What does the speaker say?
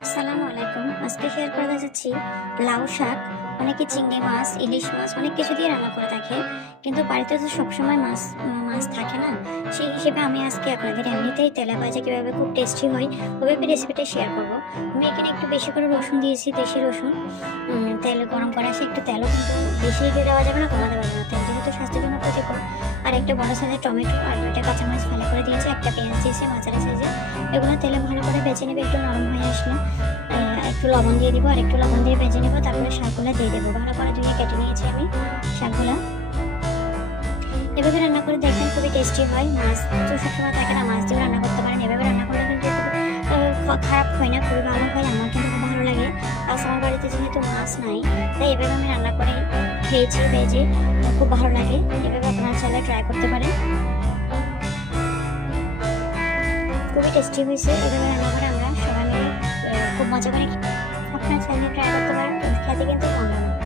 আসসালামু আলাইকুম। আজকে শেয়ার করতে যাচ্ছি লাউ শাক। অনেকে চিংড়ি মাছ, ইলিশ মাছ অনেক কিছু দিয়ে রান্না করে থাকে। কিন্তু বাড়িতে তো সবসময় মাছ থাকে না। সেই হিসেবে আমি আজকে আপনাদের এমনিতেই তেলে ভাজা কিভাবে খুব টেস্টি হয় ওইভাবে রেসিপিটা শেয়ার করব। আমি এখানে একটু বেশি করে রসুন দিয়েছি, দেশি রসুন। তেল গরম করা আছে, একটু তেলও কিন্তু বেশি দিয়ে দেওয়া যাবে না, কমাতে পারবে না। তেল যেহেতু স্বাস্থ্যের জন্য ক্ষতিকর। আর একটা বড় সাইজের টমেটো আর 2টা কাঁচামরিচ ফালি করে দিয়েছি, একটা পেঁয়াজ দিয়েছি মাঝারি সাইজের। এগুলো তেলে ভালো করে বেছে নেবে, একটু নরম হয়ে আসলে একটু লবণ দিয়ে দিব, আর একটু লবণ দিয়ে ভেজে নেবো। তারপরে শাকগুলো দিয়ে দেবো, ভালো করে ধুয়ে কেটে নিয়েছি আমি শাকগুলা। এভাবে রান্না করে দেখবেন খুবই টেস্টি হয়। মাছ তো সবসময় থাকে না, মাছ দিয়ে রান্না করতে পারেন। এভাবে রান্না করলে কিন্তু খারাপ হয় না, খুবই ভালো হয়। আমার কিন্তু খুব ভালো লাগে। আর আমার বাড়িতে যেহেতু মাছ নাই, তাই এভাবে আমি রান্না করে খেয়েছি, ভেজে খুব ভালো লাগে। এভাবে আপনারা চাইলে ট্রাই করতে পারেন, খুবই টেস্টি হয়েছে। এভাবে রান্না করে আমরা সবাই মিলে খুব মজা করে আপনারা চাইলে ট্রাই করতে পারেন।